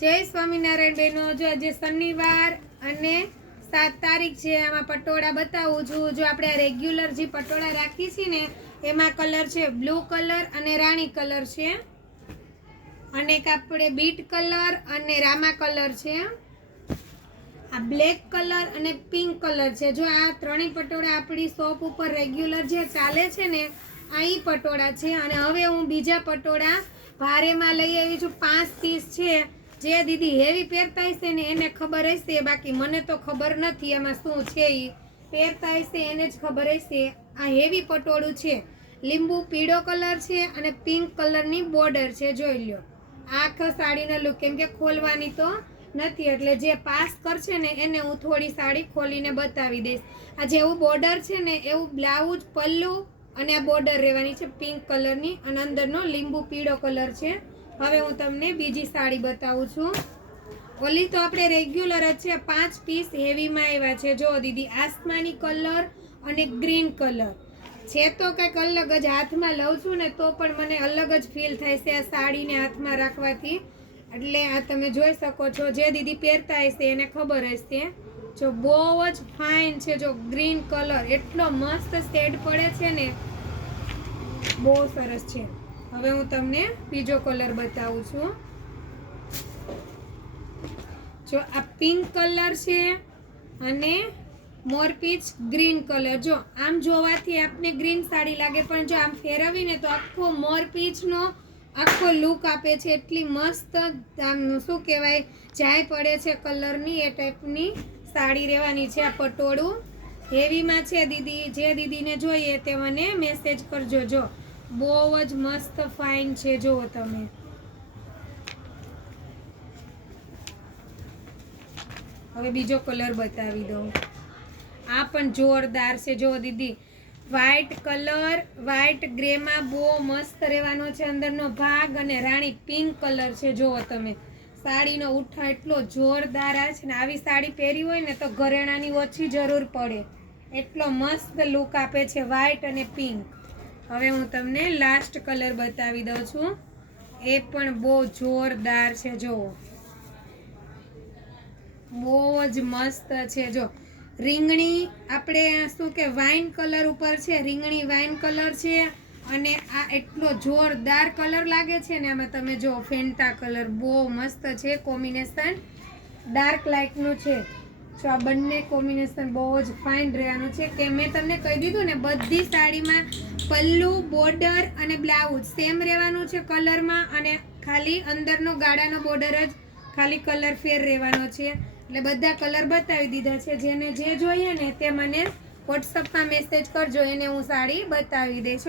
જય સ્વામિનારાયણ બહેનો। જો આજે શનિવાર અને 7 તારીખ છે। આમાં પટોળા બતાવું છું। જો આપણે આ રેગ્યુલર જે પટોળા રાખી છે ને એમાં કલર છે બ્લુ કલર અને રાણી કલર છે, અને એક આપણે બીટ કલર અને રામા કલર છે, આ બ્લેક કલર અને પિંક કલર છે। જો આ ત્રણેય પટોળા આપણી શોપ ઉપર રેગ્યુલર જે ચાલે છે ને આ ઈ પટોળા છે। અને હવે હું બીજા પટોળા ભારેમાં લઈ આવી છું। 5 પીસ છે। જે દીદી હેવી પહેરતા હશે ને એને ખબર હશે, બાકી મને તો ખબર નથી એમાં શું છે। ઈ પહેરતા હશે એને જ ખબર હશે। આ હેવી પટોળું છે, લીંબુ પીળો કલર છે અને પિંક કલરની બોર્ડર છે। જોઈ લ્યો આખો સાડીનો લુક, કેમ કે ખોલવાની તો નથી એટલે જે પાસ કરશે ને એને હું થોડી સાડી ખોલીને બતાવી દઈશ। આ જેવું બોર્ડર છે ને એવું બ્લાઉઝ, પલ્લુ અને આ બોર્ડર રહેવાની છે પિંક કલરની, અને અંદરનો લીંબુ પીળો કલર છે। હવે હું તમને બીજી સાડી બતાવું છું। ઓલી તો આપણે રેગ્યુલર જ છે। 5 પીસ હેવીમાં આવ્યા છે। જો દીદી આસમાની કલર અને ગ્રીન કલર છે, તો કંઈક અલગ જ હાથમાં લઉં છું ને તો પણ મને અલગ જ ફીલ થાય છે આ સાડીને હાથમાં રાખવાથી। એટલે આ તમે જોઈ શકો છો, જે દીદી પહેરતા હશે એને ખબર હશે। જો બહુ જ ફાઇન છે। જો ગ્રીન કલર એટલો મસ્ત શેડ પડે છે ને, બહુ સરસ છે। હવે હું તમને બીજો કલર બતાવું છું। જો આ પિંક કલર છે અને મોરપીચ ગ્રીન કલર। જો આમ જોવાથી આપને ગ્રીન સાડી લાગે, પણ જો આમ ફેરવીને તો આખો મોરપીચનો આખો લુક આપે છે। એટલી મસ્ત આમ શું કહેવાય જાય પડે છે કલરની, એ ટાઈપની સાડી રહેવાની છે। આ પટોળું હેવીમાં છે દીદી, જે દીદીને જોઈએ તે મને મેસેજ કરજો। જો બહુ જ મસ્ત ફાઇન છે। જુઓ તમે, હવે બીજો કલર બતાવી દઉં। આ પણ જોરદાર છે। જો દીદી વ્હાઈટ કલર, વ્હાઈટ ગ્રેમાં બહુ મસ્ત રહેવાનો છે અંદરનો ભાગ, અને રાણી પિંક કલર છે। જુઓ તમે સાડીનો ઉઠા એટલો જોરદાર છે ને, આવી સાડી પહેરી હોય ને તો ઘરેણાની ઓછી જરૂર પડે, એટલો મસ્ત લુક આપે છે વ્હાઈટ અને પિંક। હવે હું તમને લાસ્ટ કલર બતાવી દઉં છું। એ પણ બહુ જોરદાર છે। જુઓ બહુ જ મસ્ત છે। જો રીંગણી આપણે શું કે વાઇન કલર ઉપર છે, રીંગણી વાઇન કલર છે, અને આ એટલો જોરદાર કલર લાગે છે ને આમાં તમે જો ફેન્ટા કલર બહુ મસ્ત છે। કોમ્બિનેશન ડાર્ક લાઇટનું છે। જો આ બંને કોમ્બિનેશન બહુ જ ફાઇન રહેવાનું છે। કે મેં તમને કહી દીધું ને બધી સાડીમાં પલ્લુ, બોર્ડર અને બ્લાઉઝ સેમ રહેવાનું છે કલરમાં, અને ખાલી અંદરનો ગાળાનો બોર્ડર જ ખાલી કલર ફેર રહેવાનો છે। એટલે બધા કલર બતાવી દીધા છે। જેને જે જોઈએ ને તે મને વોટ્સઅપમાં મેસેજ કરજો, એને હું સાડી બતાવી દઈશ।